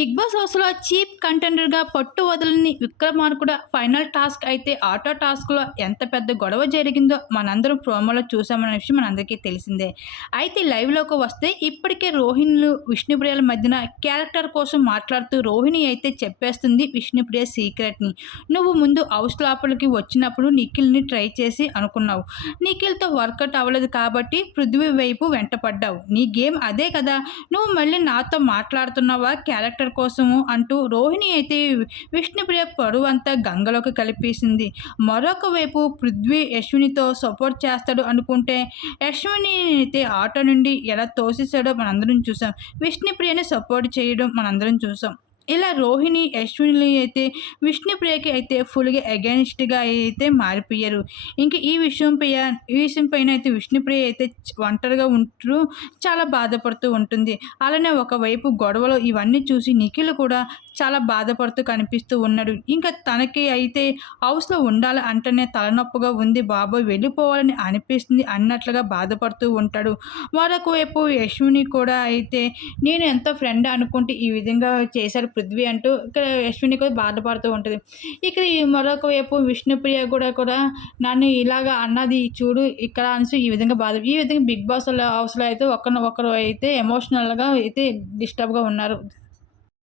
Big Boss హౌస్లో chief కంటెండర్గా పట్టు వదలని విక్రమార్కుడ ఫైనల్ టాస్క్ అయితే ఆటో టాస్క్లో ఎంత పెద్ద గొడవ జరిగిందో మనందరం ప్రోమోలో చూసామనే విషయం మనందరికీ తెలిసిందే. అయితే లైవ్లోకి వస్తే ఇప్పటికే రోహిణులు విష్ణుప్రియల మధ్యన క్యారెక్టర్ కోసం మాట్లాడుతూ రోహిణి అయితే చెప్పేస్తుంది విష్ణుప్రియ సీక్రెట్ని. నువ్వు ముందు హౌస్ లోపలికి వచ్చినప్పుడు నిఖిల్ని ట్రై చేసి అనుకున్నావు. నిఖిల్తో వర్కౌట్ అవ్వలేదు కాబట్టి పృథ్వీ వైపు వెంటపడ్డావు. నీ గేమ్ అదే కదా. నువ్వు మళ్ళీ నాతో మాట్లాడుతున్నావా క్యారెక్టర్ కోసము అంటూ రోహిణి అయితే విష్ణుప్రియ పరువు అంతా గంగలోకి కలిపేసింది. మరొక వైపు పృథ్వీ యశ్వినితో సపోర్ట్ చేస్తాడు అనుకుంటే యశ్విని అయితే ఆటో నుండి ఎలా తోసేసాడో మనందరం చూసాం విష్ణుప్రియని సపోర్ట్ చేయడం మనందరం చూసాం ఇలా రోహిణి అశ్విని అయితే విష్ణుప్రియకి అయితే ఫుల్గా అగెన్స్ట్గా అయితే మారిపోయారు. ఇంకా ఈ విషయంపై ఈ విషయం పైన అయితే విష్ణుప్రియ అయితే ఒంటరిగా ఉంటూ చాలా బాధపడుతూ ఉంటుంది. అలానే ఒకవైపు గొడవలు ఇవన్నీ చూసి నిఖిల్ కూడా చాలా బాధపడుతూ కనిపిస్తూ ఉన్నాడు. ఇంకా తనకి అయితే హౌస్లో ఉండాలి అంటేనే తలనొప్పిగా ఉంది బాబోయ్ వెళ్ళిపోవాలని అనిపిస్తుంది అన్నట్లుగా బాధపడుతూ ఉంటాడు. మరొకవైపు యశ్విని కూడా అయితే నేను ఎంతో ఫ్రెండ్ అనుకుంటే ఈ విధంగా చేశారు పృథ్వీ అంటూ ఇక్కడ యశ్విని కూడా బాధపడుతూ ఉంటుంది. ఇక్కడ మరొక వైపు విష్ణుప్రియ కూడా కూడా నన్ను ఇలాగా అన్నది చూడు ఇక్కడ అనేసి ఈ విధంగా బాధ ఈ విధంగా బిగ్ బాస్ హౌస్లో అయితే ఒకరిని ఒకరు అయితే ఎమోషనల్గా అయితే డిస్టర్బ్గా ఉన్నారు.